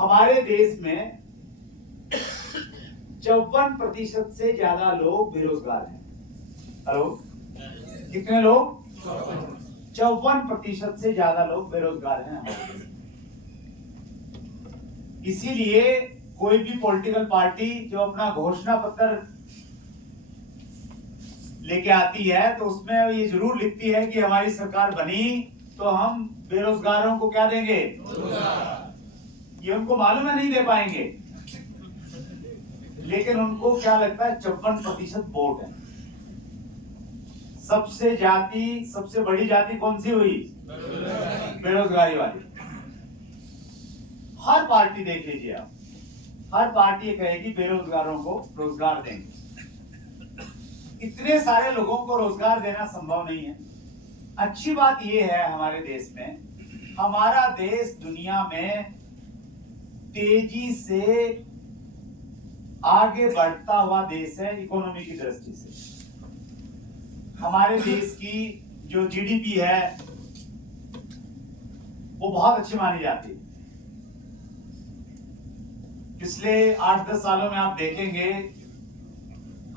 हमारे देश में 54% से ज्यादा लोग बेरोजगार हैं। हेलो, कितने लोग? 54% से ज्यादा लोग बेरोजगार हैं हमारे देश में। इसीलिए कोई भी पॉलिटिकल पार्टी जो अपना घोषणा पत्र लेके आती है तो उसमें ये जरूर लिखती है कि हमारी सरकार बनी तो हम बेरोजगारों को क्या देंगे? ये उनको मालूम है नहीं दे पाएंगे, लेकिन उनको क्या लगता है 54% वोट है। सबसे बड़ी जाति कौन सी हुई? बेरोजगारी वाली। हर पार्टी देख लीजिए आप, हर पार्टी ये कहेगी बेरोजगारों को रोजगार देंगे। इतने सारे लोगों को रोजगार देना संभव नहीं है। अच्छी बात यह है हमारे देश में, हमारा देश दुनिया में तेजी से आगे बढ़ता हुआ देश है। इकोनॉमी की दृष्टि से हमारे देश की जो जीडीपी है वो बहुत अच्छी मानी जाती है। पिछले 8-10 सालों में आप देखेंगे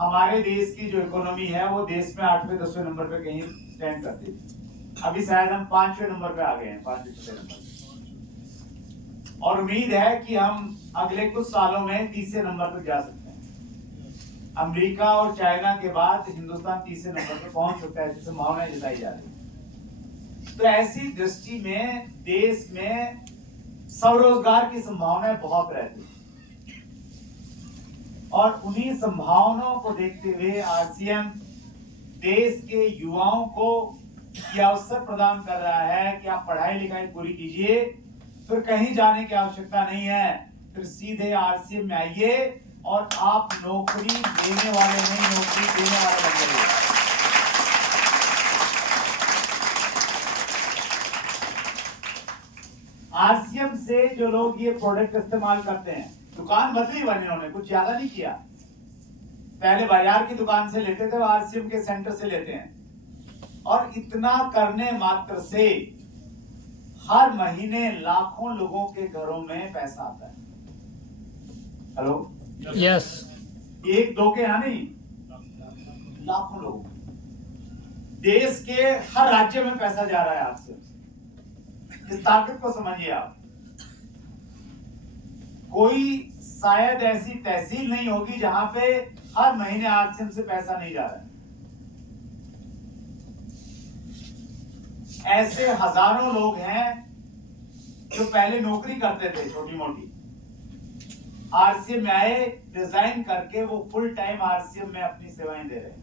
हमारे देश की जो इकोनॉमी है वो देश में 8वें-10वें नंबर पे कहीं स्टैंड करती है। अभी शायद हम 5वें नंबर पे आ गए हैं, 5वें-6वें नंबर। और उम्मीद है कि हम अगले कुछ सालों में 30वें नंबर पे जा सकते हैं। अमेरिका और चाइना के बाद हिंदुस्तान 30वें नंबर पे पहुंच सकता है, ऐसी संभावनाएं जताई जा रही है। तो ऐसी दृष्टि में देश में स्वरोजगार की संभावनाएं बहुत रहती है और उन्हीं संभावनाओं को देखते हुए आरसीएम देश के युवाओं को यह अवसर प्रदान कर रहा है कि आप पढ़ाई लिखाई पूरी कीजिए, फिर कहीं जाने की आवश्यकता नहीं है, फिर सीधे आरसीएम में आइए और आप नौकरी देने वाले नहीं, नौकरी देने वाले बन जाइए। आरसीएम से जो लोग ये प्रोडक्ट इस्तेमाल करते हैं, दुकान बदली बने, उन्होंने कुछ ज्यादा नहीं किया। पहले बाजार की दुकान से लेते थे, आरसीएम के सेंटर से लेते हैं और इतना करने मात्र से हर महीने लाखों लोगों के घरों में पैसा आता है। हेलो, यस, एक दो के यहाँ नहीं, लाखों लोगों। देश के हर राज्य में पैसा जा रहा है आरसीएम से। इस ताकत को समझिए आप। कोई शायद ऐसी तहसील नहीं होगी जहां पे हर महीने आरसीएम से पैसा नहीं जा रहा है। ऐसे हजारों लोग हैं जो पहले नौकरी करते थे छोटी मोटी, आरसीएम में आए, रिजाइन करके वो फुल टाइम आरसीएम में अपनी सेवाएं दे रहे हैं।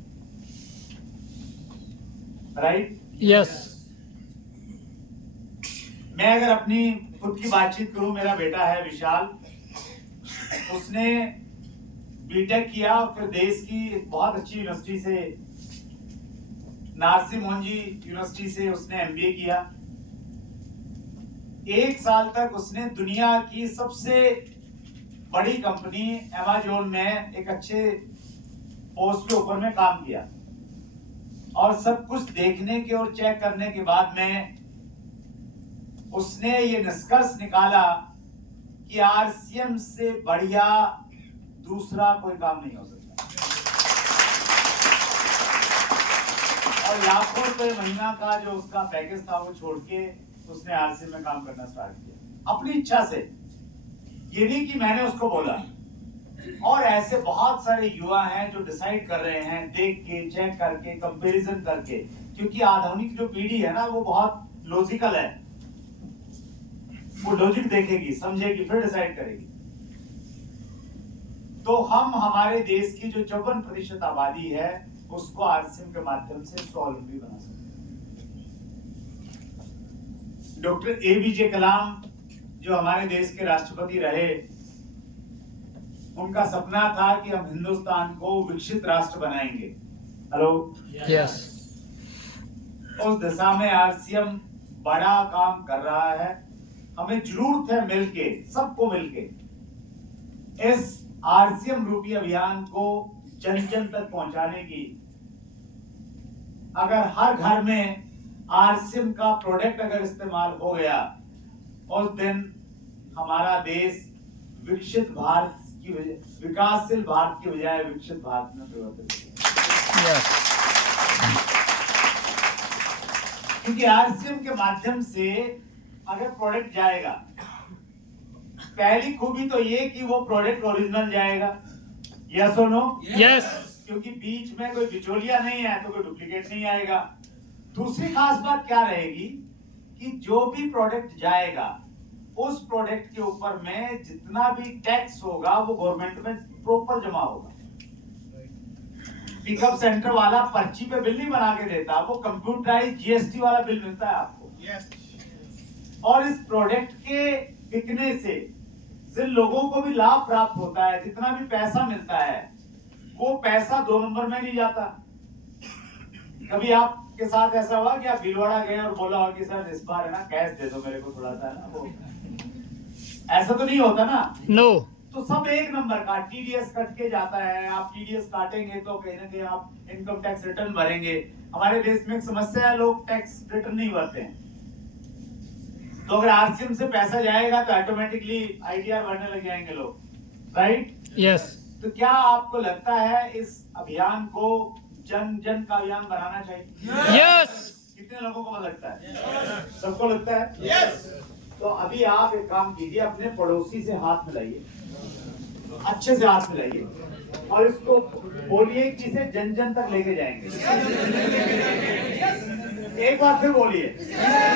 राइट? यस। मैं अगर अपनी खुद की बातचीत करूं, मेरा बेटा है विशाल, उसने बीटेक किया, फिर देश की एक बहुत अच्छी यूनिवर्सिटी से, नारसी मोहनजी यूनिवर्सिटी से उसने एमबीए किया। 1 साल तक उसने दुनिया की सबसे बड़ी कंपनी अमेज़न में एक अच्छे पोस्ट के ऊपर में काम किया और सब कुछ देखने के और चेक करने के बाद में उसने ये निष्कर्ष निकाला कि आरसीएम से बढ़िया दूसरा कोई काम नहीं हो सकता और लाखों रुपए महीना का जो उसका पैकेज था वो छोड़ के उसने आरसीएम में काम करना स्टार्ट किया अपनी इच्छा से। ये नहीं कि मैंने उसको बोला। और ऐसे बहुत सारे युवा हैं जो डिसाइड कर रहे हैं देख के, चेक करके, कंपैरिजन करके, क्योंकि आधुनिक जो पीढ़ी है ना वो बहुत लॉजिकल है। वो लॉजिक देखेगी, समझेगी, फिर डिसाइड करेगी। तो हम हमारे देश की जो 54% आबादी है उसको आरसीएम के माध्यम से स्वावलंबी बना सकते हैं। डॉक्टर एपीजे कलाम जो हमारे देश के राष्ट्रपति रहे, उनका सपना था कि हम हिंदुस्तान को विकसित राष्ट्र बनाएंगे। Hello, yes. उस दिशा में आरसीएम बड़ा काम कर रहा है। हमें जरूरत है मिलके, सबको मिलके इस आरसीएम रूपी अभियान को जन जन तक पहुंचाने की। अगर हर घर में आरसीएम का प्रोडक्ट अगर इस्तेमाल हो गया, उस दिन हमारा देश विकसित भारत की विकासशील भारत की बजाय विकसित भारत में परिवर्तित हो। क्योंकि आरसीएम के माध्यम से अगर प्रोडक्ट जाएगा, पहली खूबी तो ये कि वो प्रोडक्ट ओरिजिनल जाएगा, यस और नो? यस। क्योंकि बीच में कोई बिचौलिया नहीं है तो कोई डुप्लीकेट नहीं आएगा। दूसरी खास बात क्या रहेगी कि जो भी प्रोडक्ट जाएगा उस प्रोडक्ट के ऊपर में जितना भी टैक्स होगा वो गवर्नमेंट में प्रॉपर जमा होगा। पिकअप सेंटर वाला पर्ची पे बिल नहीं बना के देता, वो कंप्यूटराइज जीएसटी वाला बिल मिलता है आपको। और इस प्रोडक्ट के बिकने से जिन लोगों को भी लाभ प्राप्त होता है, जितना भी पैसा मिलता है, वो पैसा 2 नंबर में नहीं जाता। कभी आपके साथ ऐसा हुआ कि आप भीलवाड़ा गए और बोला हो कि सर इस बार है ना कैश दे दो मेरे को थोड़ा सा, है ना, वो ऐसा तो नहीं होता ना। नो। तो सब 1 नंबर का टीडीएस कट के जाता है। आप टीडीएस काटेंगे तो कहीं ना कहीं आप इनकम टैक्स रिटर्न भरेंगे। हमारे देश में एक समस्या है, लोग टैक्स रिटर्न नहीं भरते हैं। तो अगर आरसीएम से पैसा जाएगा तो ऑटोमेटिकली आईटीआर भरने लग जाएंगे लोग, राइट? यस। तो क्या आपको लगता है इस अभियान को जन जन का अभियान बनाना चाहिए? यस। कितने लोगों को लगता है? सबको लगता है? यस। तो अभी आप एक काम कीजिए, अपने पड़ोसी से हाथ मिलाइए, अच्छे से हाथ मिलाइए और इसको बोलिए कि इसे जन जन तक लेके जाएंगे। एक बार फिर बोलिए।